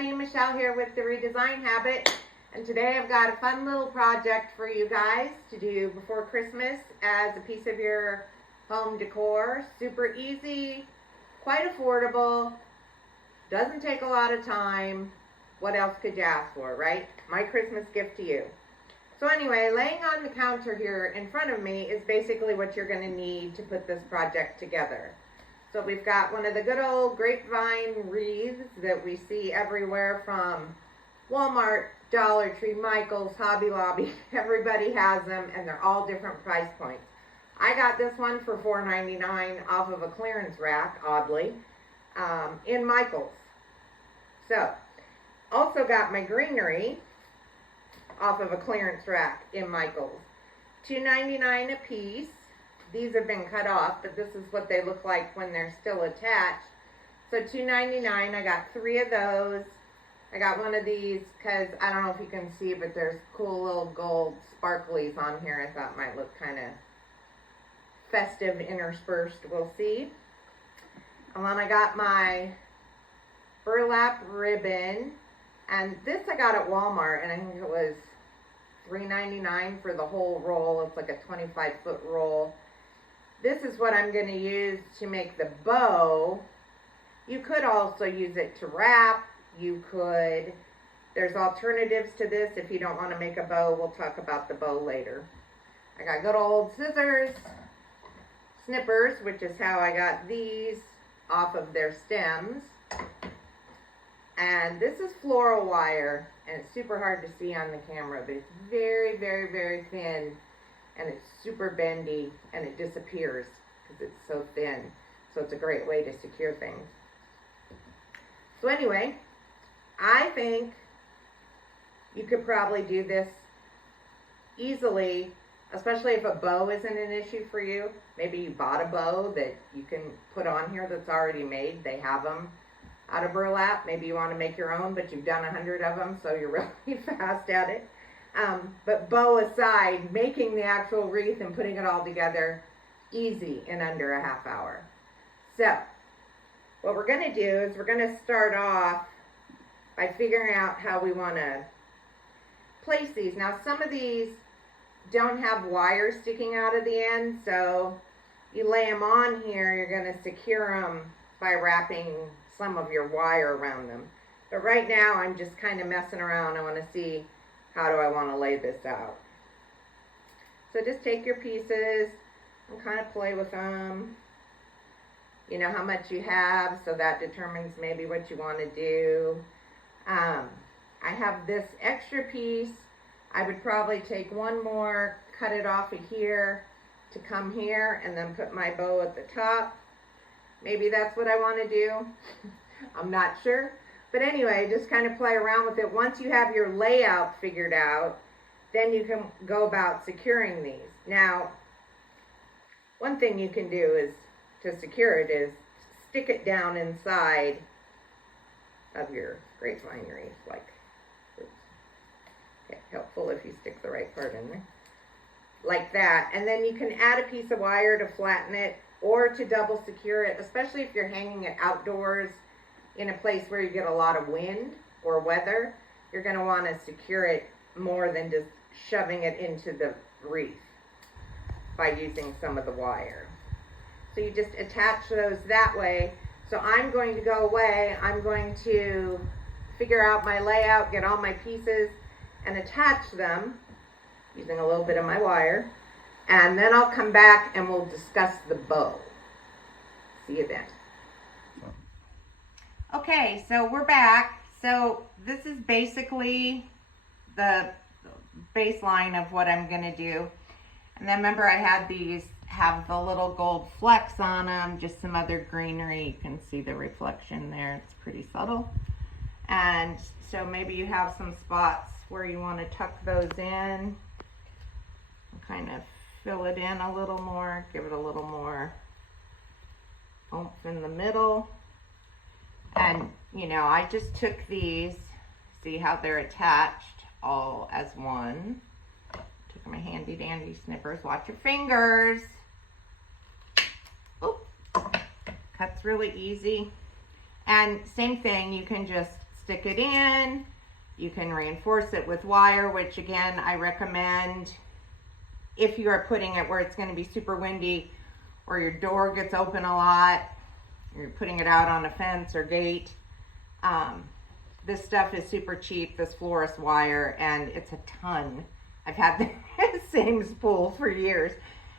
everybody, Michelle here with the Redesign Habit, and today I've got a fun little project for you guys to do before Christmas as a piece of your home decor. Super easy, quite affordable, doesn't take a lot of time. What else could you ask for, right? My Christmas gift to you. So anyway, laying on the counter here in front of me is basically what you're going to need to put this project together. So we've got one of the good old grapevine wreaths that we see everywhere from Walmart, Dollar Tree, Michael's, Hobby Lobby. Everybody has them and they're all different price points. I got this one for $4.99 off of a clearance rack, oddly, in Michael's. So, also got my greenery off of a clearance rack in Michael's. $2.99 a piece. These have been cut off, but this is what they look like when they're still attached. So $2.99, I got 3 of those. I got one of these because I don't know if you can see, but there's cool little gold sparklies on here. I thought might look kind of festive interspersed. We'll see. And then I got my burlap ribbon. And this I got at Walmart, and I think it was $3.99 for the whole roll. It's like a 25-foot roll. This is what I'm going to use to make the bow. You could also use it to wrap. There's alternatives to this if you don't want to make a bow. We'll talk about the bow later. I got good old scissors, snippers, which is how I got these off of their stems. And this is floral wire, and it's super hard to see on the camera, but it's very, very, very thin. And it's super bendy, and it disappears because it's so thin. So it's a great way to secure things. So anyway, I think you could probably do this easily, especially if a bow isn't an issue for you. Maybe you bought a bow that you can put on here that's already made. They have them out of burlap. Maybe you want to make your own, but you've done 100 of them, so you're really fast at it. But bow aside, making the actual wreath and putting it all together, easy in under a half hour. So, what we're going to do is we're going to start off by figuring out how we want to place these. Now, some of these don't have wires sticking out of the end, so you lay them on here, you're going to secure them by wrapping some of your wire around them. But right now, I'm just kind of messing around. I want to see, how do I want to lay this out? So just take your pieces and kind of play with them. You know how much you have, so that determines maybe what you want to do. I have this extra piece. I would probably take one more, cut it off of here to come here, and then put my bow at the top. Maybe that's what I want to do. I'm not sure. But anyway, just kind of play around with it. Once you have your layout figured out, then you can go about securing these. Now, one thing you can do is, to secure it, is stick it down inside of your grapevine wreath. Like, okay, helpful if you stick the right part in there. Like that. And then you can add a piece of wire to flatten it or to double secure it, especially if you're hanging it outdoors in a place where you get a lot of wind or weather. You're going to want to secure it more than just shoving it into the wreath by using some of the wire. So you just attach those that way. So I'm going to go away. I'm going to figure out my layout, get all my pieces, and attach them using a little bit of my wire. And then I'll come back and we'll discuss the bow. See you then. Okay, so we're back. So this is basically the baseline of what I'm going to do. And then remember, I had these have the little gold flecks on them, just some other greenery. You can see the reflection there. It's pretty subtle. And so maybe you have some spots where you want to tuck those in and kind of fill it in a little more, give it a little more oomph in the middle. And, you know, I just took these, see how they're attached all as one. Took my handy dandy snippers. Watch your fingers. Oh, cuts really easy. And same thing, you can just stick it in. You can reinforce it with wire, which again, I recommend if you are putting it where it's going to be super windy or your door gets open a lot, you're putting it out on a fence or gate. This stuff is super cheap, this florist wire, and it's a ton. I've had the same spool for years,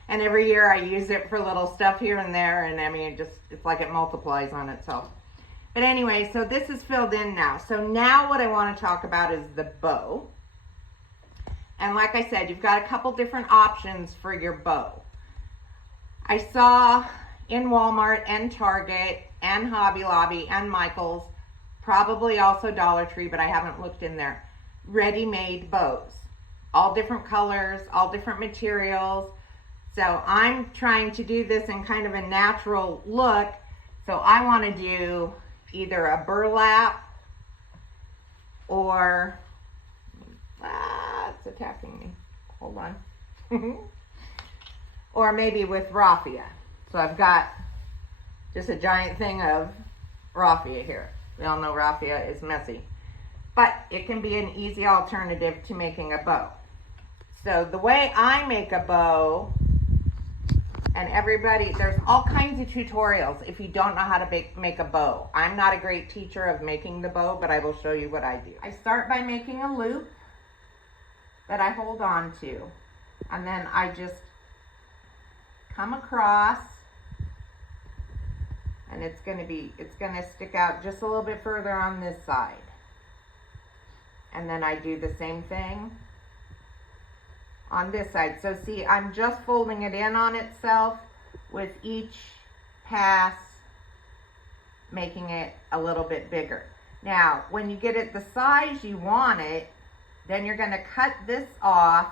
and every year I use it for little stuff here and there, and I mean, it's like it multiplies on itself. But anyway, so this is filled in now. So now what I want to talk about is the bow. And like I said, you've got a couple different options for your bow. I saw in Walmart and Target and Hobby Lobby and Michael's, probably also Dollar Tree, but I haven't looked in there, ready-made bows. All different colors, all different materials. So I'm trying to do this in kind of a natural look. So I want to do either a burlap or, it's attacking me. Hold on. Or maybe with raffia. So I've got just a giant thing of raffia here. We all know raffia is messy, but it can be an easy alternative to making a bow. So the way I make a bow, and everybody, there's all kinds of tutorials if you don't know how to make a bow. I'm not a great teacher of making the bow, but I will show you what I do. I start by making a loop that I hold on to, and then I just come across, and it's gonna stick out just a little bit further on this side. And then I do the same thing on this side. So see, I'm just folding it in on itself with each pass, making it a little bit bigger. Now, when you get it the size you want it, then you're gonna cut this off,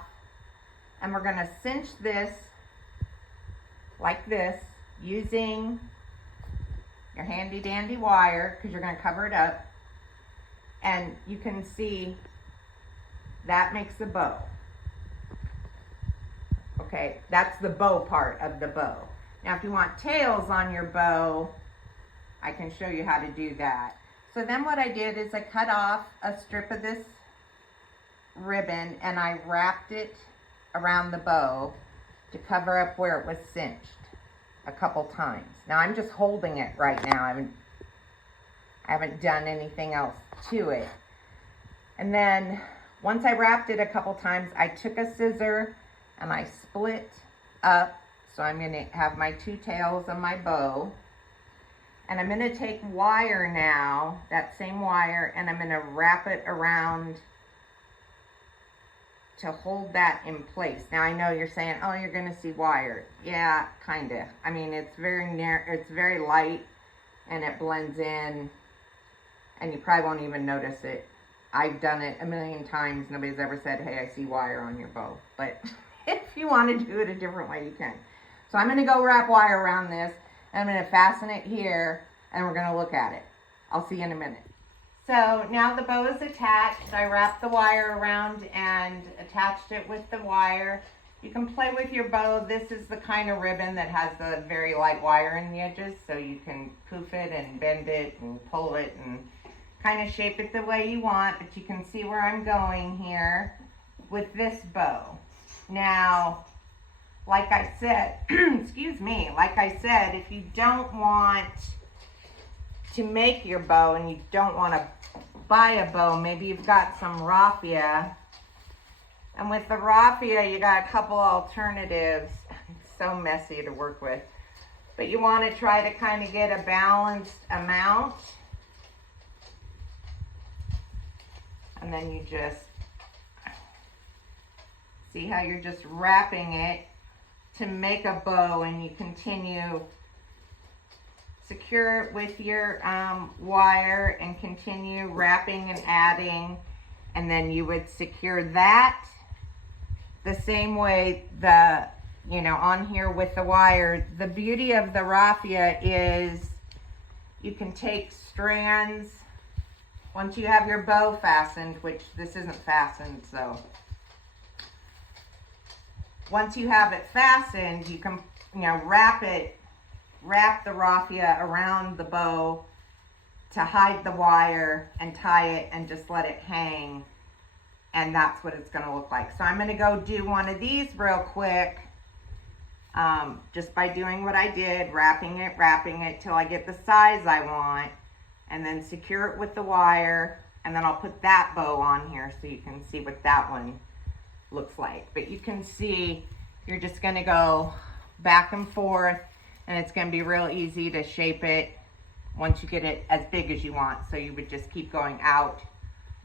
and we're gonna cinch this like this using your handy dandy wire, because you're going to cover it up, and you can see that makes the bow. Okay, that's the bow part of the bow. Now if you want tails on your bow, I can show you how to do that. So then what I did is I cut off a strip of this ribbon and I wrapped it around the bow to cover up where it was cinched a couple times. Now I'm just holding it right now. I haven't done anything else to it. And then once I wrapped it a couple times, I took a scissor and I split up. So I'm going to have my two tails of my bow. And I'm going to take wire now, that same wire, and I'm going to wrap it around to hold that in place. Now I know you're saying, oh, you're going to see wire. Yeah, kind of. I mean, it's very narrow, it's very light, and it blends in, and you probably won't even notice it. I've done it a million times. Nobody's ever said, hey, I see wire on your bow. But if you want to do it a different way, you can. So I'm going to go wrap wire around this, and I'm going to fasten it here, and we're going to look at it. I'll see you in a minute. So now the bow is attached. I wrapped the wire around and attached it with the wire. You can play with your bow. This is the kind of ribbon that has the very light wire in the edges, so you can poof it and bend it and pull it and kind of shape it the way you want, but you can see where I'm going here with this bow. Now, like I said, excuse me, like I said, if you don't want to make your bow and you don't want to buy a bow, maybe you've got some raffia, and with the raffia you got a couple alternatives. It's so messy to work with, but you want to try to kind of get a balanced amount, and then you just see how you're just wrapping it to make a bow, and you continue secure it with your wire and continue wrapping and adding, and then you would secure that the same way on here with the wire. The beauty of the raffia is you can take strands once you have your bow fastened, which this isn't fastened, so once you have it fastened, you can wrap the raffia around the bow to hide the wire and tie it and just let it hang. And that's what it's gonna look like. So I'm gonna go do one of these real quick, just by doing what I did, wrapping it till I get the size I want, and then secure it with the wire, and then I'll put that bow on here so you can see what that one looks like. But you can see, you're just gonna go back and forth, and it's gonna be real easy to shape it once you get it as big as you want. So you would just keep going out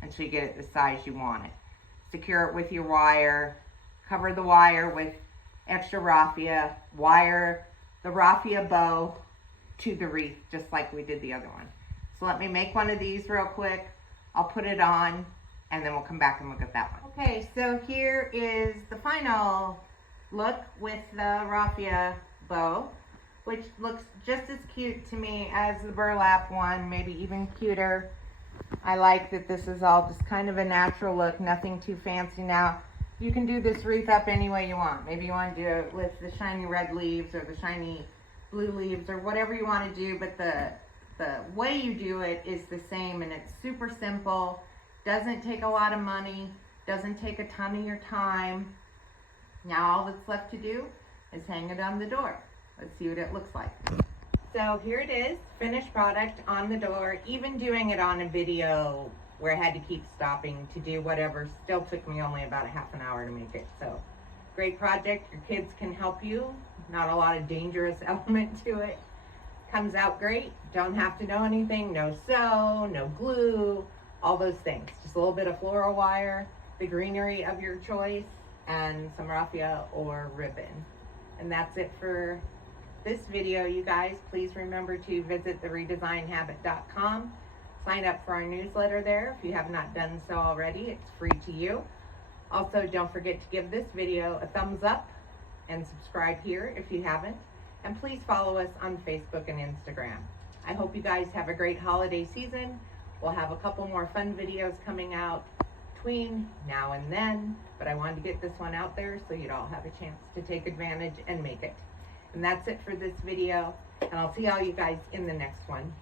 until you get it the size you want it. Secure it with your wire, cover the wire with extra raffia, wire the raffia bow to the wreath, just like we did the other one. So let me make one of these real quick. I'll put it on, and then we'll come back and look at that one. Okay, so here is the final look with the raffia bow, which looks just as cute to me as the burlap one, maybe even cuter. I like that this is all just kind of a natural look, nothing too fancy. Now, you can do this wreath up any way you want. Maybe you want to do it with the shiny red leaves or the shiny blue leaves or whatever you want to do, but the way you do it is the same, and it's super simple, doesn't take a lot of money, doesn't take a ton of your time. Now all that's left to do is hang it on the door. Let's see what it looks like. So here it is, finished product on the door. Even doing it on a video where I had to keep stopping to do whatever still took me only about a half an hour to make it. So great project, your kids can help you. Not a lot of dangerous element to it. Comes out great, don't have to know anything, no sew, no glue, all those things. Just a little bit of floral wire, the greenery of your choice, and some raffia or ribbon. And that's it for this video, you guys. Please remember to visit theredesignhabit.com. Sign up for our newsletter there if you have not done so already. It's free to you. Also, don't forget to give this video a thumbs up and subscribe here if you haven't. And please follow us on Facebook and Instagram. I hope you guys have a great holiday season. We'll have a couple more fun videos coming out between now and then, but I wanted to get this one out there so you'd all have a chance to take advantage and make it. And that's it for this video, and I'll see all you guys in the next one.